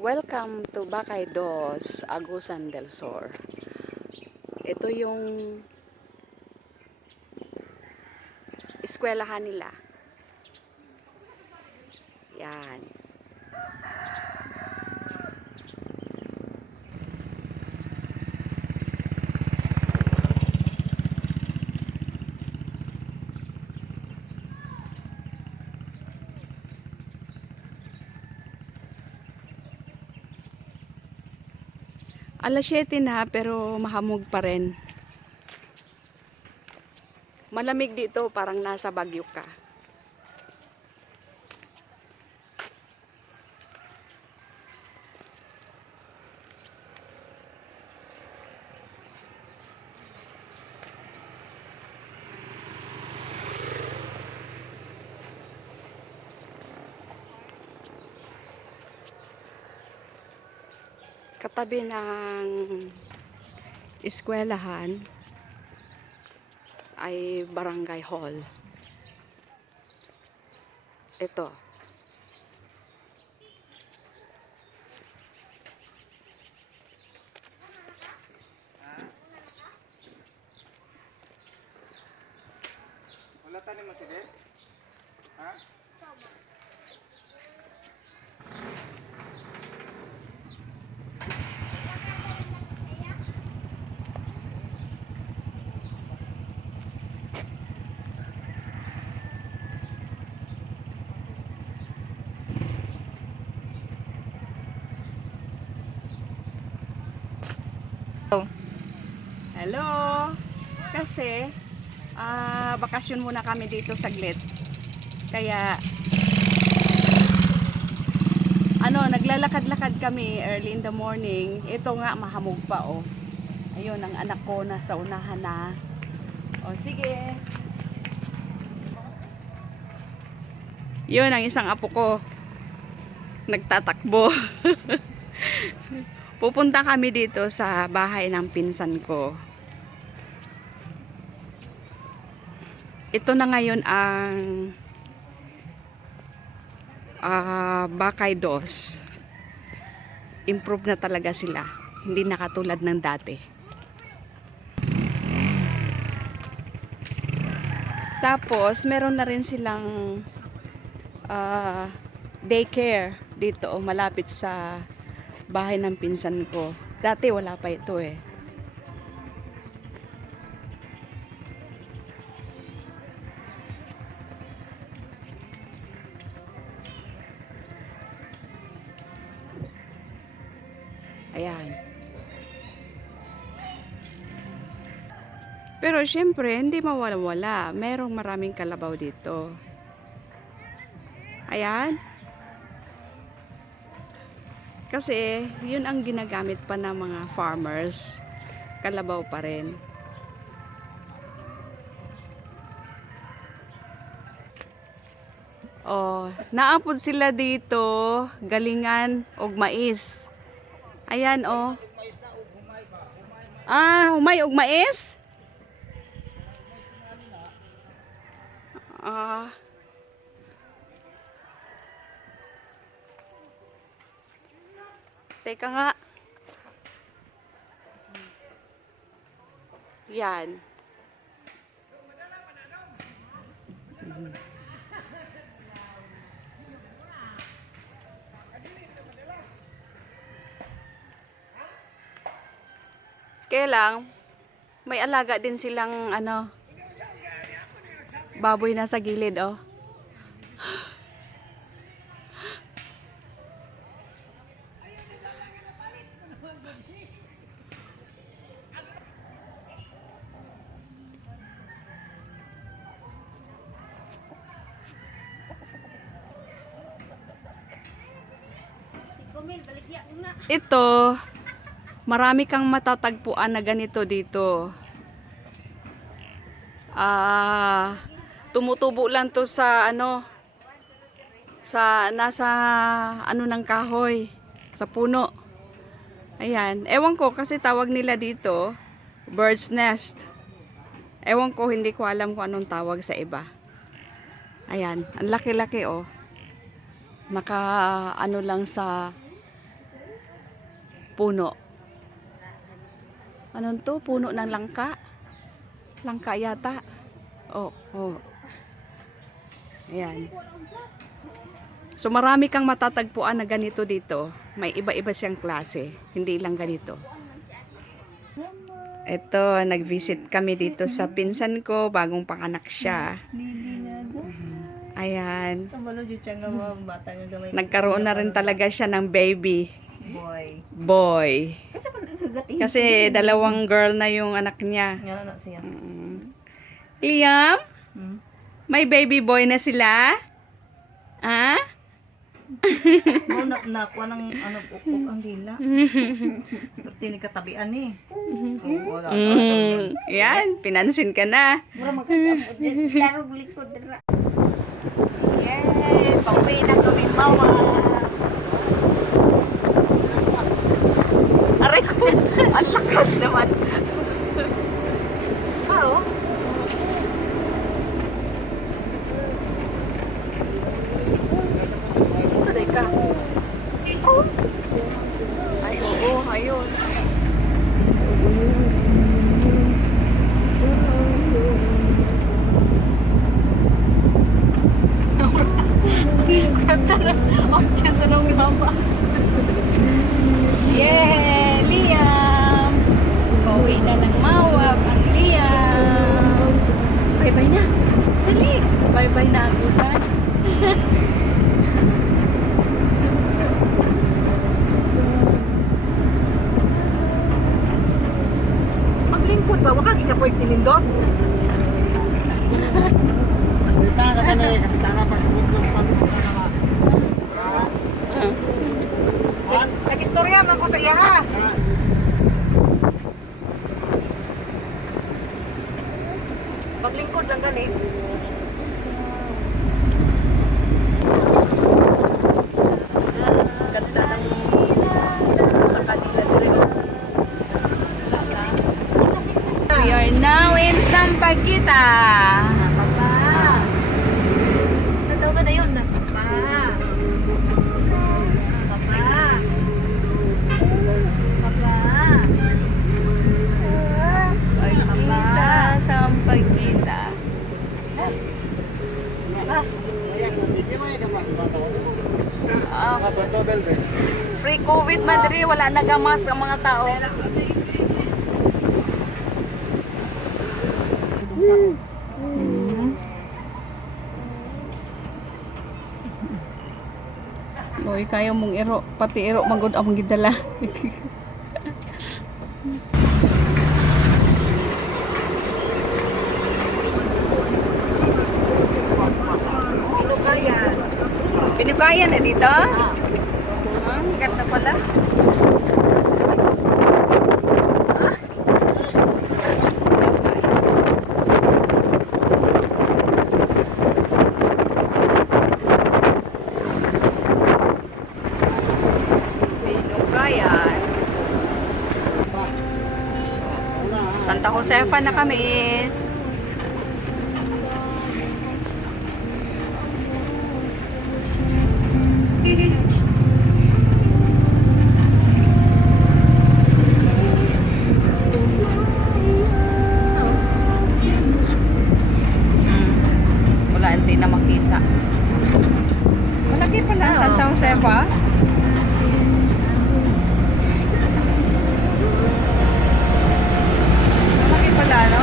Welcome to Bacay Dos, Agusan del Sur. Ito yung eskwelahan nila. Yan. Alas 7 na pero mahamog pa rin. Malamig dito, parang nasa Baguio ka. Katabi ng eskwelahan ay barangay hall. Ito. Wala tanim mo sige? Ha? Hello. Kasi bakasyon muna kami dito saglit. Kaya naglalakad-lakad kami early in the morning. Ito nga mahamog pa oh. Ayun ang anak ko nasa unahan na. O sige. Yun ang isang apo ko. Nagtatakbo. Pupunta kami dito sa bahay ng pinsan ko. Ito na ngayon ang Bacay Dos. Improve na talaga sila. Hindi na katulad ng dati. Tapos, meron na rin silang daycare dito malapit sa bahay ng pinsan ko. Dati wala pa ito eh. Ayan. Pero syempre, hindi mawala-wala. Merong maraming kalabaw dito. Ayan. Kasi, yun ang ginagamit pa ng mga farmers. Kalabaw pa rin. Oh, naapod sila dito, galingan og mais. Ayan oh. Humay og mais? Teka nga. Yan. Kaya lang, may alaga din silang baboy na sa gilid oh. Ito, marami kang matatagpuan na ganito dito. Tumutubo lang to sa nasa ng kahoy, sa puno. Ayan, ewan ko kasi tawag nila dito bird's nest. Ewan ko, hindi ko alam kung anong tawag sa iba. Ayan, ang laki-laki oh. Naka lang sa puno. Anong to? Puno ng langka? Langka yata. Oh, oh. Ayan. So marami kang matatagpuan na ganito dito. May iba-iba siyang klase. Hindi lang ganito. Ito, nag-visit kami dito sa pinsan ko. Bagong panganak siya. Ayan. Nagkaroon na rin talaga siya ng baby. Boy. Kasi dalawang girl na yung anak niya. Liam? May baby boy na sila? Ah? Nakuha ng ukok ang dila. Pati ni katabian eh. Yan, pinansin ka na. Yay! Pauwi na kami, mama. Aray ko, ang lakas naman. Paro? Saday ka. Oh. Ay, oo, ayun. Kanta na. Oh, dyan sa nung mama. Yeah, Liam. Pauwi na ng Mawab ang Liam. Bye-bye na. Dali. Bye-bye na, Agusan. Maglingkod ba? Wakag ikapoy tinindot? Nag-istorya man ko sa iya ha. Paglingkod lang gani. Ganda ng sa kanila dito. We are now in Sampaguita. Papa. Tataw ka na yun na papa. Papa. Papa. Pagkita, Sampaguita. Free COVID man diri, wala nagamas ang mga tao. Boy, kayo mong iro, pati iro magod among gidala. Pinukayan. Pinukayan na dito? Ang ganda pala. Pinukayan. Santa Josefa na kami. Wala, hindi na makita. Malaki pala ang Santa Josefa. Malaki pala, no?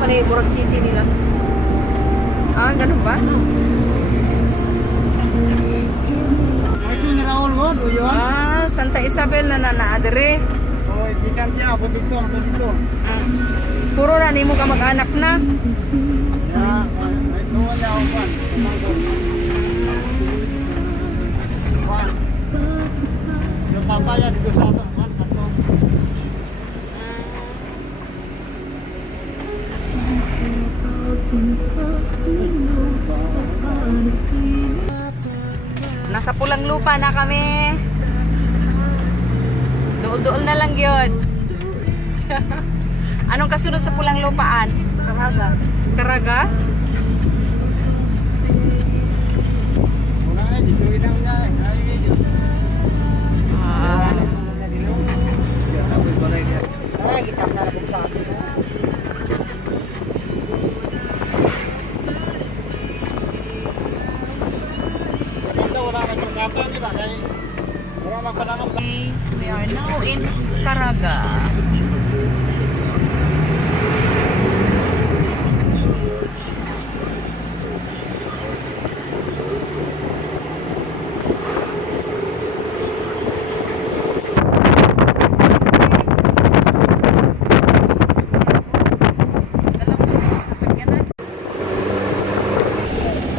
Mali, Burag City nila. Ah, ganun ba? Ah, Santa Isabel na nanaadere. Puro na, ni mo ka mag-anak na. Papaya dito sa ato, man, kato. Nasa Pulang Lupa na kami. Dool-dool na lang yun. Anong kasunod sa Pulang Lupaan? Karaga. Karaga? magpananaw. Okay, we are now in Caraga.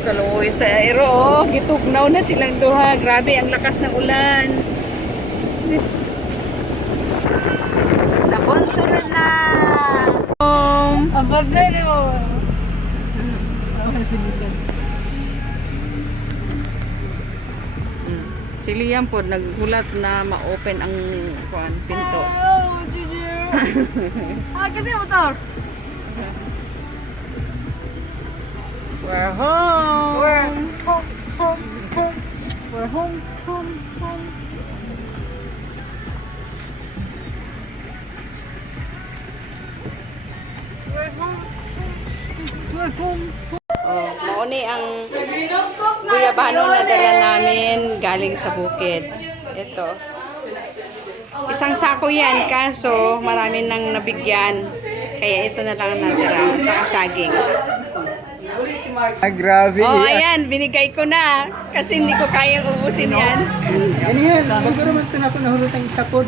Kaluoy sa aero, oh. Gitugnaw na silang duha. Grabe, ang lakas ng ulan. Nakontur na! Ang bagay mo. Si Liam po naghulat na ma-open ang pinto. Kasi motor! We're home. We're home, home, home. We're home, home, home. We're home. Oh, mauni ang guyabano na dala namin galing sa bukid. Ito. Isang sako yan, kaso marami nang nabigyan. Kaya ito na lang ang natira. At saka saging. Ay, grabe. Oh, ayan. Binigay ko na. Kasi hindi ko kayang ubusin yan. Ano yan? Siguro man ito na ako nahulot ang isakod.